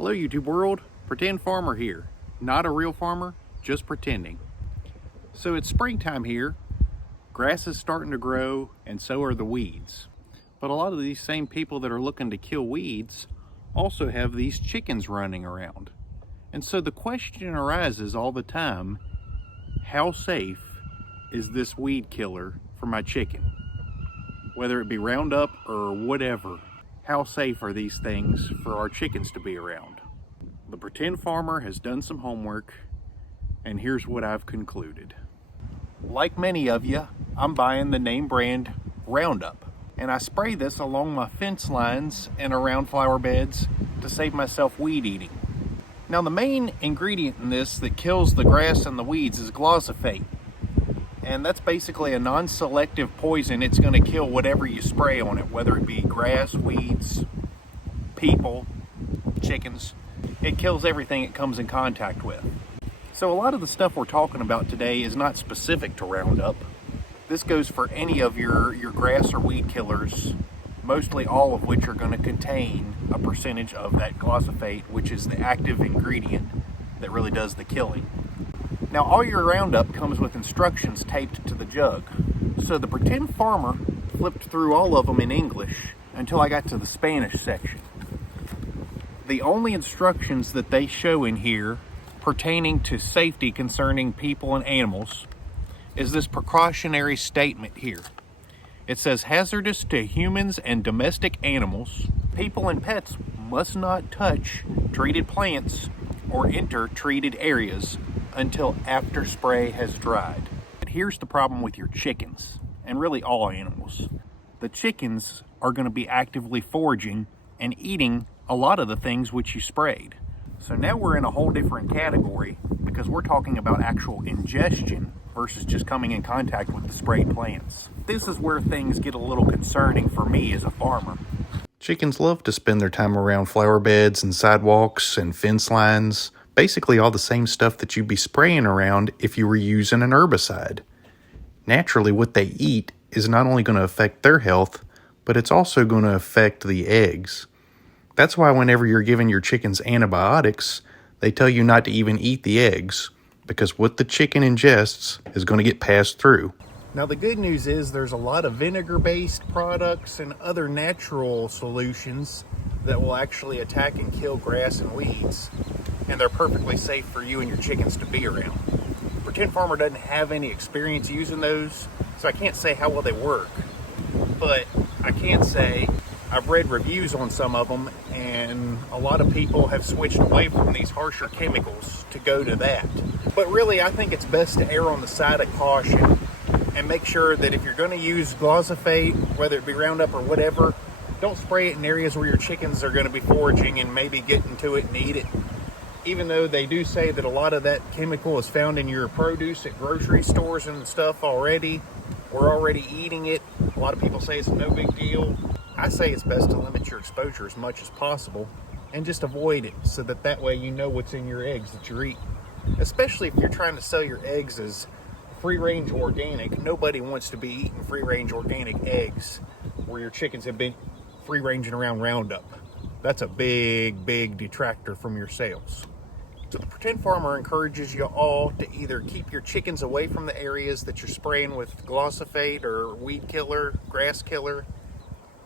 Hello YouTube world, Pretend Farmer here. Not a real farmer, just pretending. So it's springtime here, grass is starting to grow and so are the weeds. But a lot of these same people that are looking to kill weeds also have these chickens running around. And so the question arises all the time, how safe is this weed killer for my chicken? Whether it be Roundup or whatever. How safe are these things for our chickens to be around? The Pretend Farmer has done some homework, and here's what I've concluded. Like many of you, I'm buying the name brand Roundup, and I spray this along my fence lines and around flower beds to save myself weed eating. Now the main ingredient in this that kills the grass and the weeds is glyphosate, and that's basically a non-selective poison. It's going to kill whatever you spray on it, whether it be grass, weeds, people, chickens. It kills everything it comes in contact with. So a lot of the stuff we're talking about today is not specific to Roundup. This goes for any of your grass or weed killers, mostly all of which are going to contain a percentage of that glyphosate, which is the active ingredient that really does the killing. Now all your Roundup comes with instructions taped to the jug. So the Pretend Farmer flipped through all of them in English until I got to the Spanish section. The only instructions that they show in here pertaining to safety concerning people and animals is this precautionary statement here. It says, hazardous to humans and domestic animals, people and pets must not touch treated plants or enter treated areas until after spray has dried. But here's the problem with your chickens, and really all animals. The chickens are going to be actively foraging and eating a lot of the things which you sprayed. So now we're in a whole different category because we're talking about actual ingestion versus just coming in contact with the sprayed plants. This is where things get a little concerning for me as a farmer. Chickens love to spend their time around flower beds and sidewalks and fence lines, basically all the same stuff that you'd be spraying around if you were using an herbicide. Naturally, what they eat is not only going to affect their health, but it's also going to affect the eggs. That's why whenever you're giving your chickens antibiotics, they tell you not to even eat the eggs, because what the chicken ingests is going to get passed through. Now the good news is there's a lot of vinegar-based products and other natural solutions that will actually attack and kill grass and weeds, and they're perfectly safe for you and your chickens to be around. Pretend Farmer doesn't have any experience using those, so I can't say how well they work, but I can say I've read reviews on some of them, and a lot of people have switched away from these harsher chemicals to go to that. But really, I think it's best to err on the side of caution and make sure that if you're going to use glyphosate, whether it be Roundup or whatever, don't spray it in areas where your chickens are going to be foraging and maybe get into it and eat it. Even though they do say that a lot of that chemical is found in your produce at grocery stores and stuff already, we're already eating it. A lot of people say it's no big deal. I say it's best to limit your exposure as much as possible and just avoid it so that way you know what's in your eggs that you're eating. Especially if you're trying to sell your eggs as free-range organic. Nobody wants to be eating free-range organic eggs where your chickens have been free-ranging around Roundup. That's a big detractor from your sales. So the Pretend Farmer encourages you all to either keep your chickens away from the areas that you're spraying with glyphosate or weed killer, grass killer,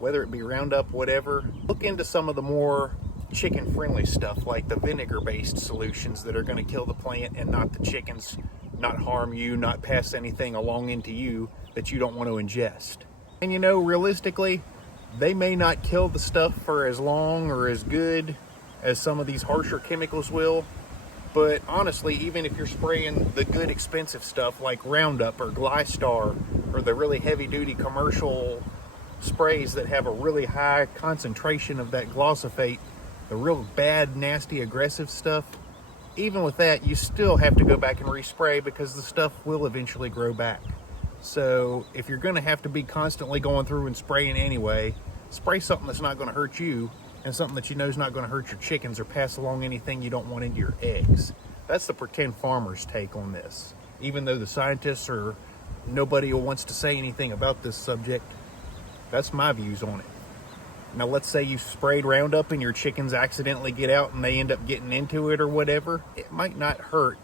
whether it be Roundup, whatever. Look into some of the more chicken-friendly stuff like the vinegar-based solutions that are going to kill the plant and not the chickens, not harm you, not pass anything along into you that you don't want to ingest. And you know, realistically, they may not kill the stuff for as long or as good as some of these harsher chemicals will, but honestly, even if you're spraying the good expensive stuff like Roundup or Glystar or the really heavy-duty commercial sprays that have a really high concentration of that glyphosate, the real bad, nasty, aggressive stuff, even with that, you still have to go back and respray because the stuff will eventually grow back. So if you're going to have to be constantly going through and spraying anyway, spray something that's not going to hurt you and something that you know is not going to hurt your chickens or pass along anything you don't want into your eggs. That's the Pretend Farmer's take on this. Even though the scientists or nobody wants to say anything about this subject, that's my views on it. Now let's say you sprayed Roundup and your chickens accidentally get out and they end up getting into it or whatever. It might not hurt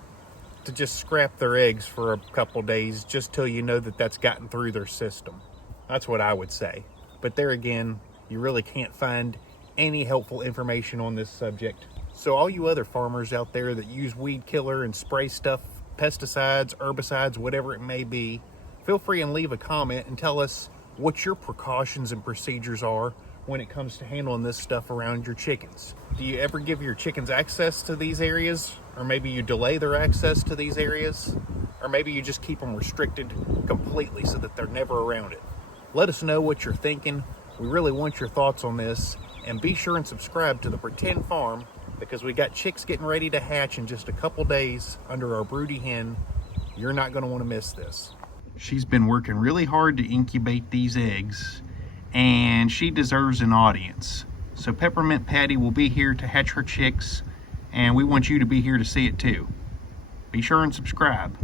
to just scrap their eggs for a couple days just till you know that that's gotten through their system. That's what I would say. But there again, you really can't find any helpful information on this subject. So all you other farmers out there that use weed killer and spray stuff, pesticides, herbicides, whatever it may be, feel free and leave a comment and tell us what your precautions and procedures are when it comes to handling this stuff around your chickens. Do you ever give your chickens access to these areas? Or maybe you delay their access to these areas? Or maybe you just keep them restricted completely so that they're never around it? Let us know what you're thinking. We really want your thoughts on this. And be sure and subscribe to the Pretend Farm, because we got chicks getting ready to hatch in just a couple days under our broody hen. You're not going to want to miss this. She's been working really hard to incubate these eggs, and she deserves an audience. So Peppermint Patty will be here to hatch her chicks, and we want you to be here to see it too. Be sure and subscribe.